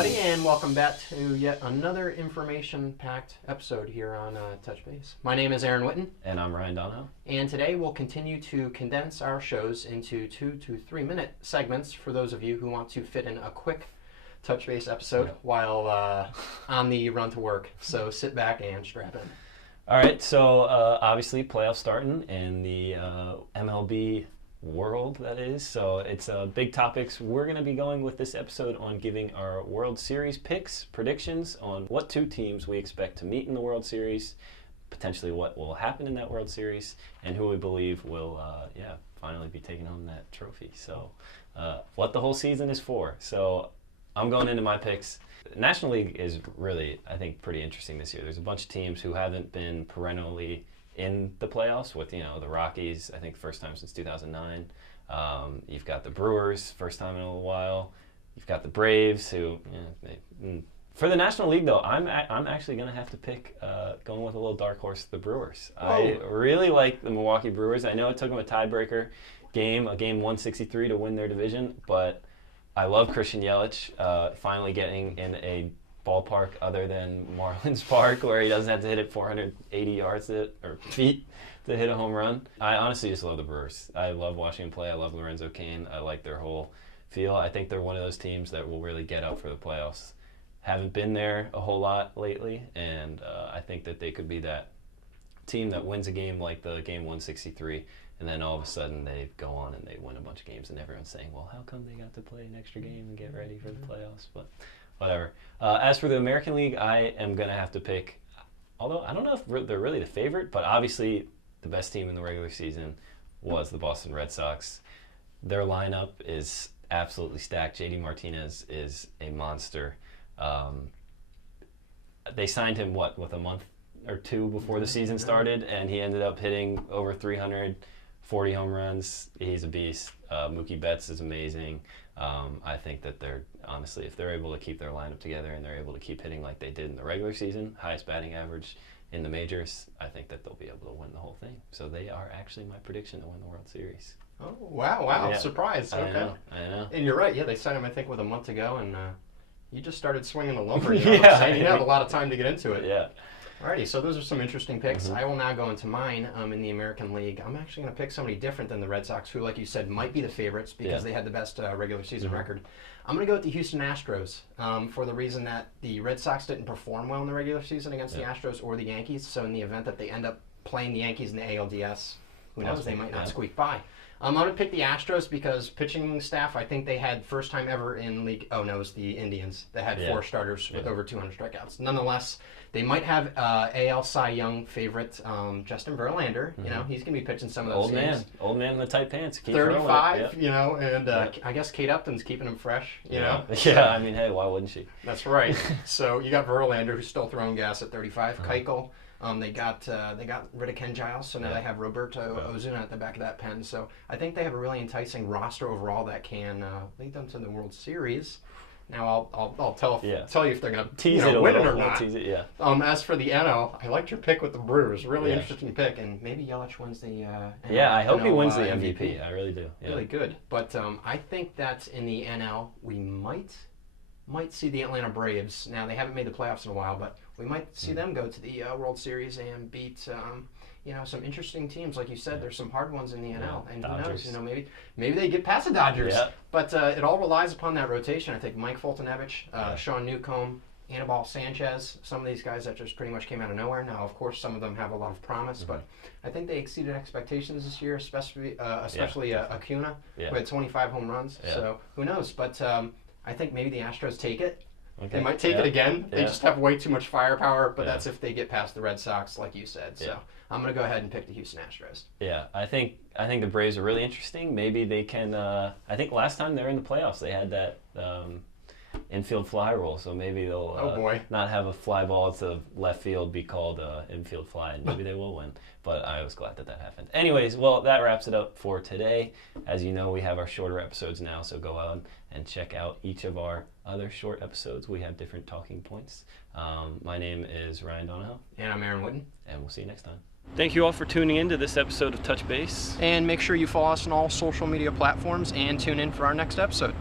everybody, and welcome back to yet another information-packed episode here on Touch Base. My name is Aaron Witten. And I'm Ryan Donahoe. And today we'll continue to condense our shows into 2 to 3 minute segments for those of you who want to fit in a quick Touch Base episode while on the run to work. So sit back and strap in. All right, so obviously playoffs starting in the MLB world, that is. So it's big topics. We're going to be going with this episode on giving our World Series picks, predictions on what two teams we expect to meet in the World Series, potentially what will happen in that World Series, and who we believe will, finally be taking home that trophy. So what the whole season is for. So I'm going into my picks. National League is really, I think, pretty interesting this year. There's a bunch of teams who haven't been perennially in the playoffs with, the Rockies, I think first time since 2009. You've got the Brewers, first time in a little while. You've got the Braves, who, for the National League, though, I'm actually going to have to pick, going with a little dark horse, the Brewers. Whoa. I really like the Milwaukee Brewers. I know it took them a tiebreaker game, a game 163 to win their division, but I love Christian Yelich finally getting in a ballpark other than Marlins Park, where he doesn't have to hit it 480 yards or feet to hit a home run. I honestly just love the Brewers. I love watching them play. I love Lorenzo Cain. I like their whole feel. I think they're one of those teams that will really get up for the playoffs. Haven't been there a whole lot lately, and I think that they could be that team that wins a game like the game 163, and then all of a sudden they go on and they win a bunch of games, and everyone's saying, well, how come they got to play an extra game and get ready for the playoffs? But whatever. As for the American League, I am going to have to pick, although I don't know if they're really the favorite, but obviously the best team in the regular season was the Boston Red Sox. Their lineup is absolutely stacked. JD Martinez is a monster. They signed him, with a month or two before the season started, and he ended up hitting over 340 home runs. He's a beast. Mookie Betts is amazing. I think that they're, honestly, if they're able to keep their lineup together and they're able to keep hitting like they did in the regular season, highest batting average in the majors, I think that they'll be able to win the whole thing. So they are actually my prediction to win the World Series. Oh, wow, yeah. Surprise. Okay. I know. And you're right, they signed him, I think, with a month to go, and you just started swinging the lumber. You have a lot of time to get into it. Yeah. Alrighty, so those are some interesting picks. Mm-hmm. I will now go into mine in the American League. I'm actually going to pick somebody different than the Red Sox, who, like you said, might be the favorites because they had the best regular season record. I'm going to go with the Houston Astros for the reason that the Red Sox didn't perform well in the regular season against the Astros or the Yankees. So in the event that they end up playing the Yankees in the ALDS, who knows, they might not squeak by. I'm going to pick the Astros because pitching staff, I think they had first time ever in league. Oh, no, it was the Indians that had 4 starters with over 200 strikeouts. Nonetheless, they might have AL Cy Young favorite Justin Verlander. He's going to be pitching some of those games. Old man in the tight pants. 35, and I guess Kate Upton's keeping him fresh, Yeah, I mean, hey, why wouldn't she? That's right. So you got Verlander, who's still throwing gas at 35. Keuchel. They got rid of Ken Giles, so now they have Roberto Ozuna at the back of that pen. So I think they have a really enticing roster overall that can lead them to the World Series. Now I'll tell you if they're going to win it or not. Tease it, as for the NL, I liked your pick with the Brewers. Really interesting pick, and maybe Yelich wins the NL. Yeah, I hope he wins the MVP. I really do. Yeah. Really good. But I think that in the NL we might see the Atlanta Braves. Now they haven't made the playoffs in a while, but we might see them go to the World Series and beat some interesting teams. Like you said, there's some hard ones in the NL, and Dodgers. Who knows? Maybe they get past the Dodgers. Yeah. But it all relies upon that rotation. I think Mike Foltynewicz, Sean Newcomb, Anibal Sanchez, some of these guys that just pretty much came out of nowhere. Now, of course, some of them have a lot of promise, but I think they exceeded expectations this year, especially Acuna, who had 25 home runs. Yeah. So who knows? But I think maybe the Astros take it. Okay. They might take it again. They just have way too much firepower, but that's if they get past the Red Sox, like you said. So I'm going to go ahead and pick the Houston Astros. Yeah, I think the Braves are really interesting. Maybe they can. I think last time they were in the playoffs, they had that infield fly rule, so maybe they'll not have a fly ball to left field be called infield fly, and maybe they will win. But I was glad that happened. Anyways, well, that wraps it up for today. As you know, we have our shorter episodes now, so go out and check out each of our other short episodes. We have different talking points. My name is Ryan Donahoe. And I'm Aaron Witten. And we'll see you next time. Thank you all for tuning in to this episode of Touch Base. And make sure you follow us on all social media platforms and tune in for our next episode.